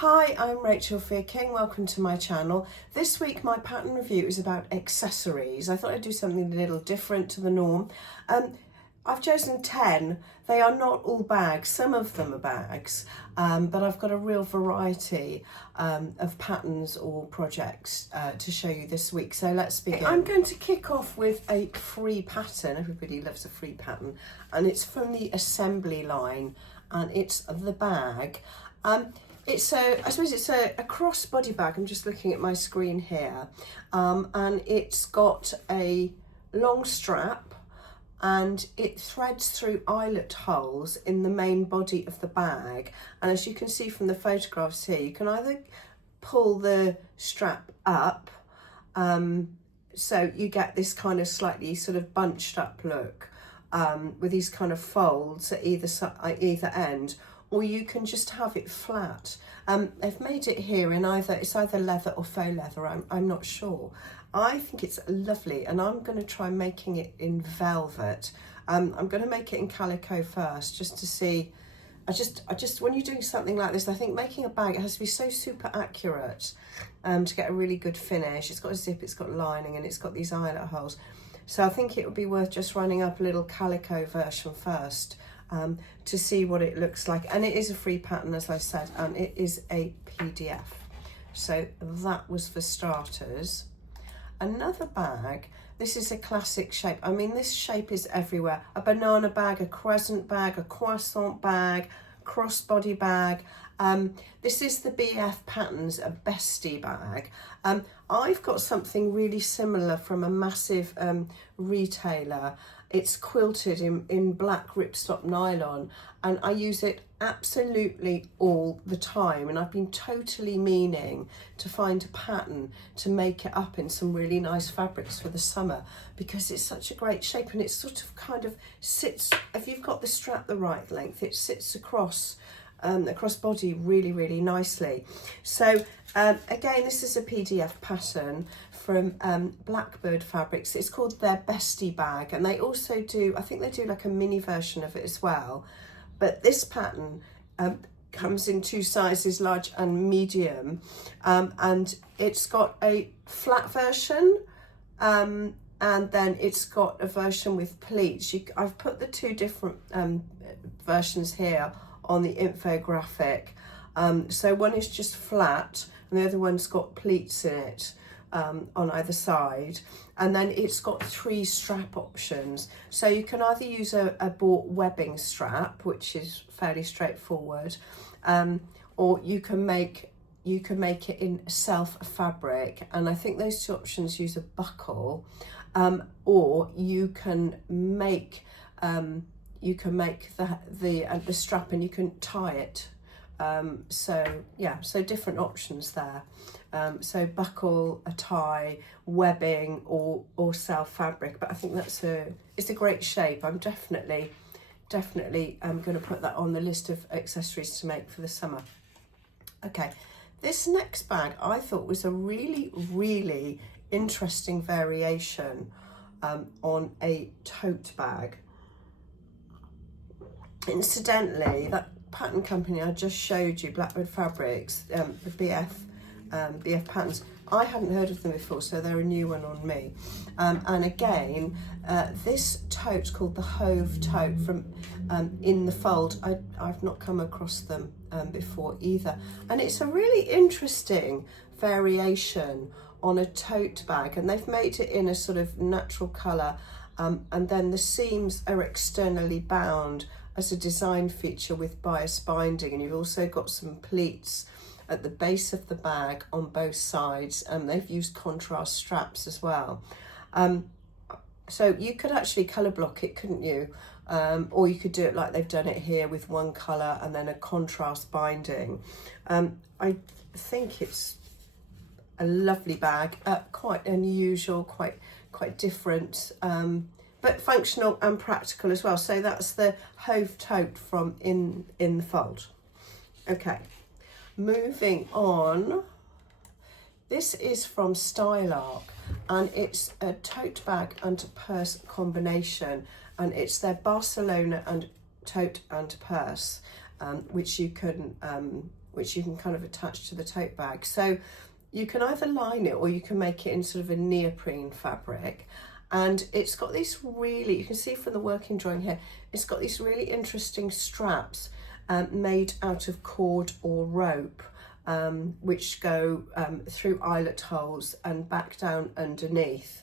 Hi, I'm Rachel Fear-King, welcome to my channel. This week my pattern review is about accessories. I thought I'd do something a little different to the norm. I've chosen 10. They are not all bags, some of them are bags, but I've got a real variety of patterns or projects to show you this week. So let's begin. I'm going to kick off with a free pattern. Everybody loves a free pattern, and it's from the assembly line, and it's the bag. I suppose it's a crossbody bag. I'm just looking at my screen here, and it's got a long strap and it threads through eyelet holes in the main body of the bag. And as you can see from the photographs here, you can either pull the strap up, so you get this kind of slightly sort of bunched up look with these kind of folds at either end, or you can just have it flat. They've made it here in it's either leather or faux leather, I'm not sure. I think it's lovely, and I'm going to try making it in velvet. I'm going to make it in calico first, just to see. I just when you're doing something like this, I think making a bag, it has to be so super accurate to get a really good finish. It's got a zip, it's got lining, and it's got these eyelet holes. So I think it would be worth just running up a little calico version first to see what it looks like. And it is a free pattern, as I said, and it is a PDF. So that was for starters. Another bag, this is a classic shape. I mean, this shape is everywhere. A banana bag, a crescent bag, a croissant bag, crossbody bag. This is the BF Patterns, a bestie bag. I've got something really similar from a massive retailer. It's quilted in black ripstop nylon, and I use it absolutely all the time. And I've been totally meaning to find a pattern to make it up in some really nice fabrics for the summer, because it's such a great shape, and it sort of kind of sits, if you've got the strap the right length, it sits across body really nicely. So again, this is a PDF pattern from Blackbird Fabrics. It's called their Bestie bag, and they also do, I think they do like a mini version of it as well. But this pattern comes in two sizes, large and medium, and it's got a flat version, and then it's got a version with pleats. I've put the two different versions here on the infographic. So one is just flat and the other one's got pleats in it on either side, and then it's got 3 strap options. So you can either use a bought webbing strap, which is fairly straightforward, or you can make it in self fabric, and I think those 2 options use a buckle, or you can make the strap and you can tie it. So yeah, so different options there. So buckle, a tie, webbing, or self fabric. But I think it's a great shape. I'm definitely going to put that on the list of accessories to make for the summer. Okay, this next bag I thought was a really interesting variation on a tote bag. Incidentally, that pattern company I just showed you, Blackbird Fabrics, the BF Patterns, I hadn't heard of them before, so they're a new one on me. And again, this tote called the Hove Tote from In the Fold, I've not come across them before either. And it's a really interesting variation on a tote bag, and they've made it in a sort of natural colour, and then the seams are externally bound as a design feature with bias binding, and you've also got some pleats at the base of the bag on both sides, and they've used contrast straps as well. So you could actually colour block it, couldn't you? Or you could do it like they've done it here with one colour and then a contrast binding. I think it's a lovely bag, quite unusual, quite different, but functional and practical as well. So that's the Hove Tote from In the Fold. Okay, moving on. This is from Stylark, and it's a tote bag and purse combination, and it's their Barcelona and tote and purse, which you can which you can kind of attach to the tote bag. So you can either line it or you can make it in sort of a neoprene fabric. And it's got these really, you can see from the working drawing here, it's got these really interesting straps made out of cord or rope, which go through eyelet holes and back down underneath.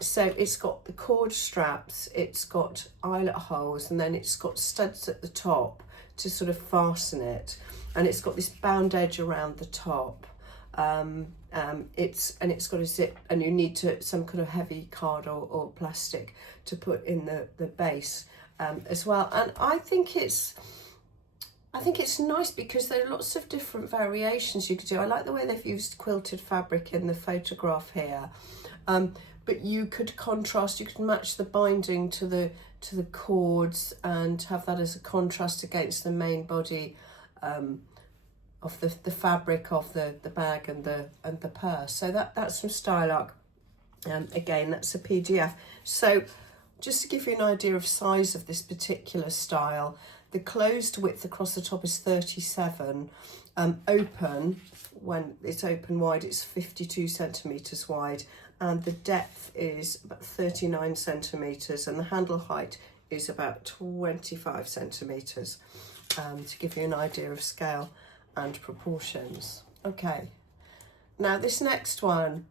So it's got the cord straps, it's got eyelet holes, and then it's got studs at the top to sort of fasten it, and it's got this bound edge around the top. It's got a zip, and you need some kind of heavy card or plastic to put in the base as well. And I think it's nice because there are lots of different variations you could do. I like the way they've used quilted fabric in the photograph here. But you could contrast, you could match the binding to the cords and have that as a contrast against the main body of the fabric of the bag and the purse. So that's from Stylarc. Again, that's a PDF. So just to give you an idea of size of this particular style, the closed width across the top is 37. Open, when it's open wide, it's 52 centimetres wide, and the depth is about 39 centimetres, and the handle height is about 25 centimetres, to give you an idea of scale and proportions. Okay, now this next one,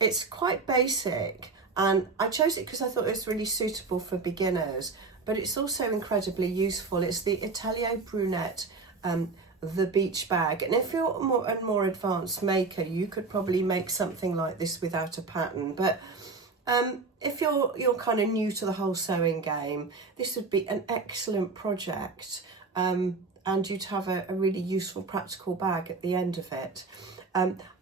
it's quite basic, and I chose it because I thought it was really suitable for beginners, but it's also incredibly useful. It's the Atelier Brunette the beach bag, and if you're a more advanced maker, you could probably make something like this without a pattern. But if you're kind of new to the whole sewing game, this would be an excellent project, and you'd have a really useful practical bag at the end of it.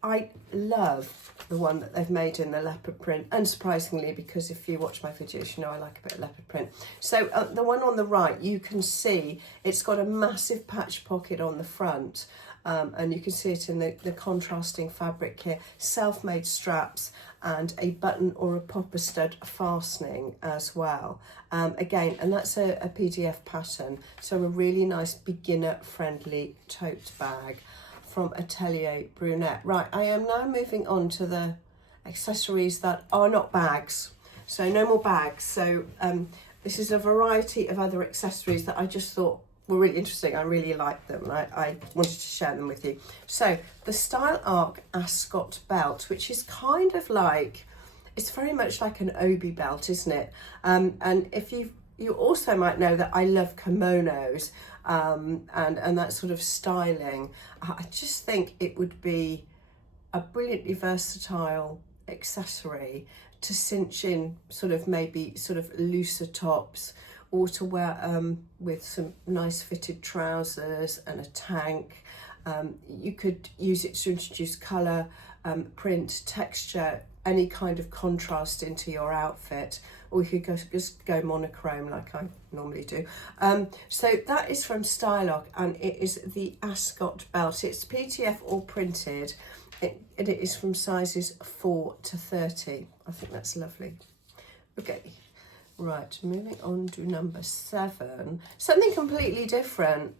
I love the one that they've made in the leopard print, unsurprisingly, because if you watch my videos, you know I like a bit of leopard print. So the one on the right, you can see it's got a massive patch pocket on the front, and you can see it in the contrasting fabric here, self-made straps, and a button or a popper stud fastening as well. Again, and that's a PDF pattern, so a really nice beginner-friendly tote bag from Atelier Brunette. Right, I am now moving on to the accessories that are not bags. So no more bags. So this is a variety of other accessories that I just thought were really interesting. I really liked them, and I wanted to share them with you. So the Stylarc Ascot belt, which is kind of like, it's very much like an obi belt, isn't it? And if you also might know that I love kimonos, and that sort of styling. I just think it would be a brilliantly versatile accessory to cinch in sort of maybe sort of looser tops, or to wear with some nice fitted trousers and a tank. You could use it to introduce colour, print, texture, any kind of contrast into your outfit, or you could just go monochrome like I normally do. So that is from Stylarc, and it is the Ascot belt. It's PDF or printed. It is from sizes 4 to 30. I think that's lovely. Okay, right, moving on to number 7. Something completely different.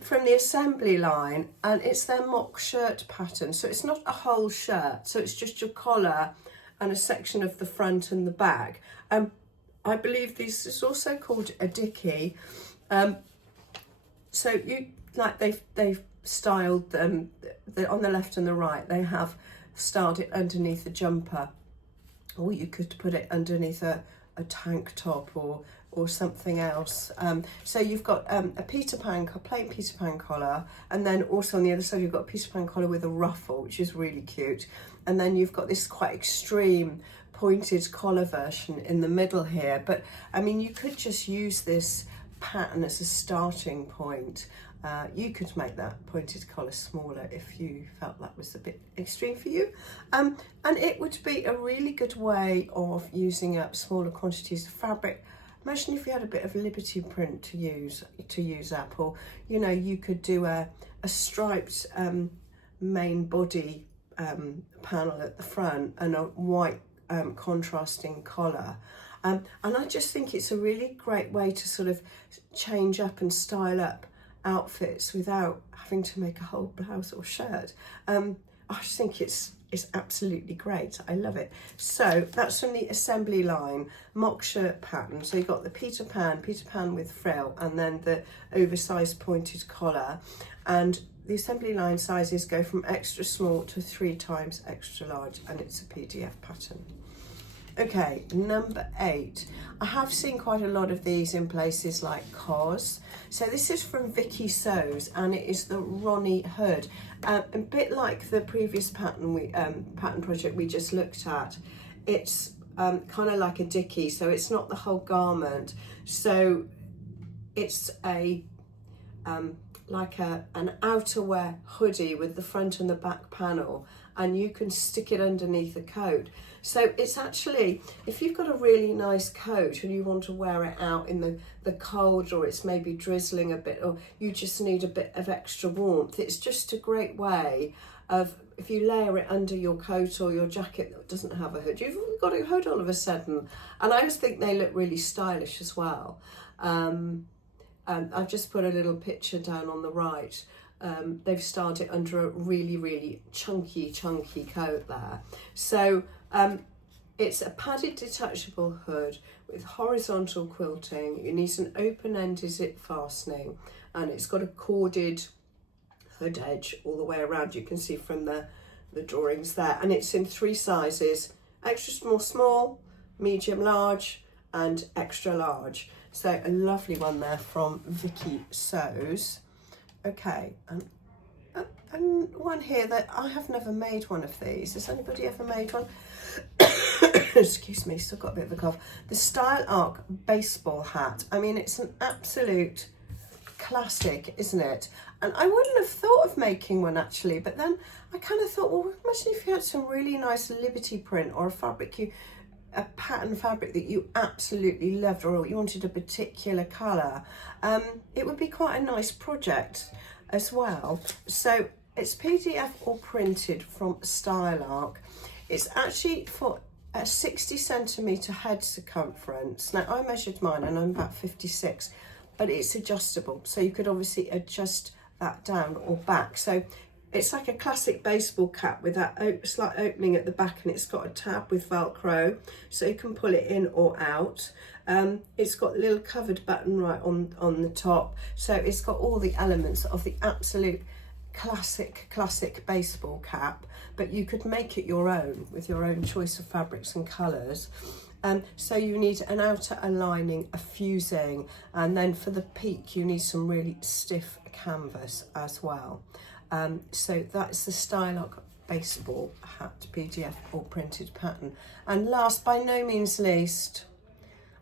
From the assembly line, and it's their mock shirt pattern. So it's not a whole shirt, so it's just your collar and a section of the front and the back. I believe this is also called a dicky. So you like they've styled them on the left and the right. They have styled it underneath a jumper, or you could put it underneath a tank top or something else. So you've got a plain Peter Pan collar, and then also on the other side you've got a Peter Pan collar with a ruffle, which is really cute. And then you've got this quite extreme pointed collar version in the middle here. But I mean, you could just use this pattern as a starting point. You could make that pointed collar smaller if you felt that was a bit extreme for you. And it would be a really good way of using up smaller quantities of fabric. Imagine if you had a bit of Liberty print to use up, or you know, you could do a striped main body panel at the front and a white contrasting collar. And I just think it's a really great way to sort of change up and style up outfits without having to make a whole blouse or shirt. I just think it's absolutely great. I love it. So that's from the assembly line mock shirt pattern. So you've got the Peter Pan with frill, and then the oversized pointed collar. And the assembly line sizes go from extra small to 3 times extra large, and it's a PDF pattern. Okay, number 8. I have seen quite a lot of these in places like COS. So this is from Vicky Sews, and it is the Ronnie hood. A bit like the previous pattern project we just looked at. It's kind of like a dickie, so it's not the whole garment. So it's a like an outerwear hoodie with the front and the back panel, and you can stick it underneath a coat. So it's actually, if you've got a really nice coat and you want to wear it out in the cold, or it's maybe drizzling a bit, or you just need a bit of extra warmth, it's just a great way of, if you layer it under your coat or your jacket that doesn't have a hood, you've got a hood all of a sudden. And I always think they look really stylish as well. I've just put a little picture down on the right. They've styled it under a really, really chunky coat there. So it's a padded detachable hood with horizontal quilting. It needs an open-ended zip fastening, and it's got a corded hood edge all the way around. You can see from the drawings there, and it's in 3 sizes: extra small, medium large, and extra large. So a lovely one there from Vicky Sews. Okay, and one here that I have never made one of these. Has anybody ever made one? Excuse me, still got a bit of a cough. The Style Arc baseball hat. I mean, it's an absolute classic, isn't it? And I wouldn't have thought of making one actually, but then I kind of thought, well, imagine if you had some really nice Liberty print, or a pattern fabric that you absolutely loved, or you wanted a particular colour. It would be quite a nice project as well. So it's PDF or printed from Style Arc. It's actually for a 60 centimetre head circumference. Now I measured mine and I'm about 56, but it's adjustable. So you could obviously adjust that down or back. So it's like a classic baseball cap with that slight opening at the back, and it's got a tab with Velcro, so you can pull it in or out. It's got a little covered button right on the top, so it's got all the elements of the absolute classic baseball cap, but you could make it your own with your own choice of fabrics and colours. So you need an outer lining, a fusing, and then for the peak you need some really stiff canvas as well. So that's the Style Arc baseball hat PDF or printed pattern. And last, by no means least,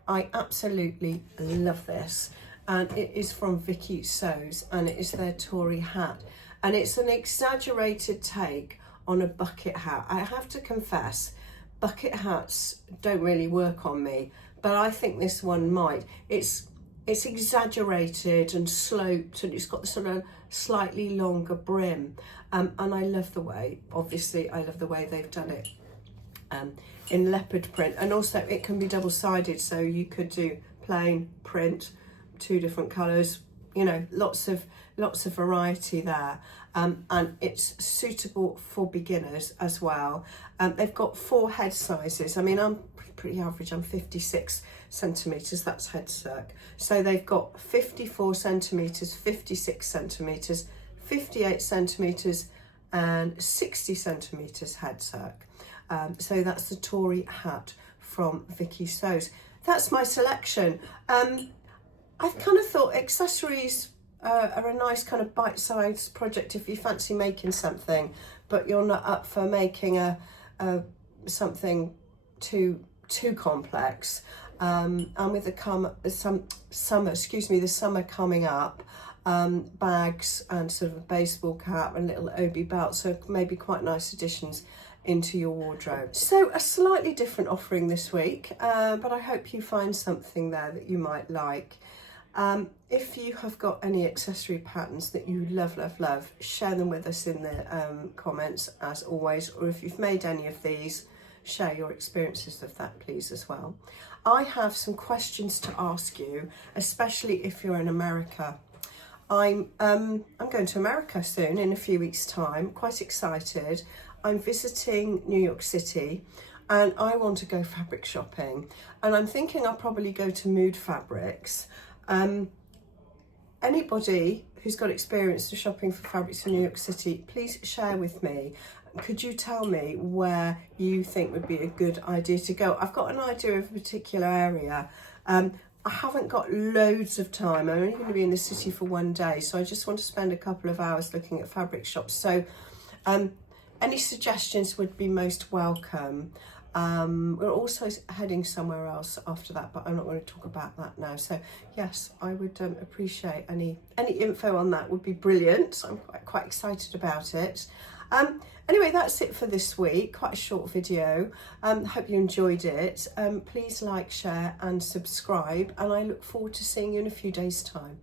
I absolutely love this, and it is from Vicky Sews, and it is their Tory hat, and it's an exaggerated take on a bucket hat. I have to confess, bucket hats don't really work on me, but I think this one might. It's exaggerated and sloped, and it's got the sort of slightly longer brim, and I love the way, obviously I love the way they've done it in leopard print, and also it can be double-sided, so you could do plain print, 2 different colours, you know, lots of variety there. And it's suitable for beginners as well. They've got 4 head sizes. I mean, I'm pretty average, I'm 56 centimetres, that's head circ. So they've got 54 centimetres, 56 centimetres, 58 centimetres, and 60 centimetres head circ. So that's the Tory hat from Vicky Sews. That's my selection. I've kind of thought accessories are a nice kind of bite-sized project if you fancy making something, but you're not up for making something too complex. And with the summer coming up, bags and sort of a baseball cap and little obi belt, so maybe quite nice additions into your wardrobe. So a slightly different offering this week, but I hope you find something there that you might like. If you have got any accessory patterns that you love, share them with us in the comments as always, or if you've made any of these, share your experiences of that please as well. I have some questions to ask you, especially if you're in America. I'm going to America soon in a few weeks' time. Quite excited. I'm visiting New York City and I want to go fabric shopping. And I'm thinking I'll probably go to Mood Fabrics. Anybody who's got experience of shopping for fabrics in New York City, please share with me. Could you tell me where you think would be a good idea to go? I've got an idea of a particular area. I haven't got loads of time. I'm only going to be in the city for one day, so I just want to spend a couple of hours looking at fabric shops. So any suggestions would be most welcome. We're also heading somewhere else after that, but I'm not going to talk about that now. So yes, I would appreciate any info on that. Would be brilliant. I'm quite excited about it. Anyway, that's it for this week. Quite a short video. Hope you enjoyed it. Please like, share and subscribe, and I look forward to seeing you in a few days' time.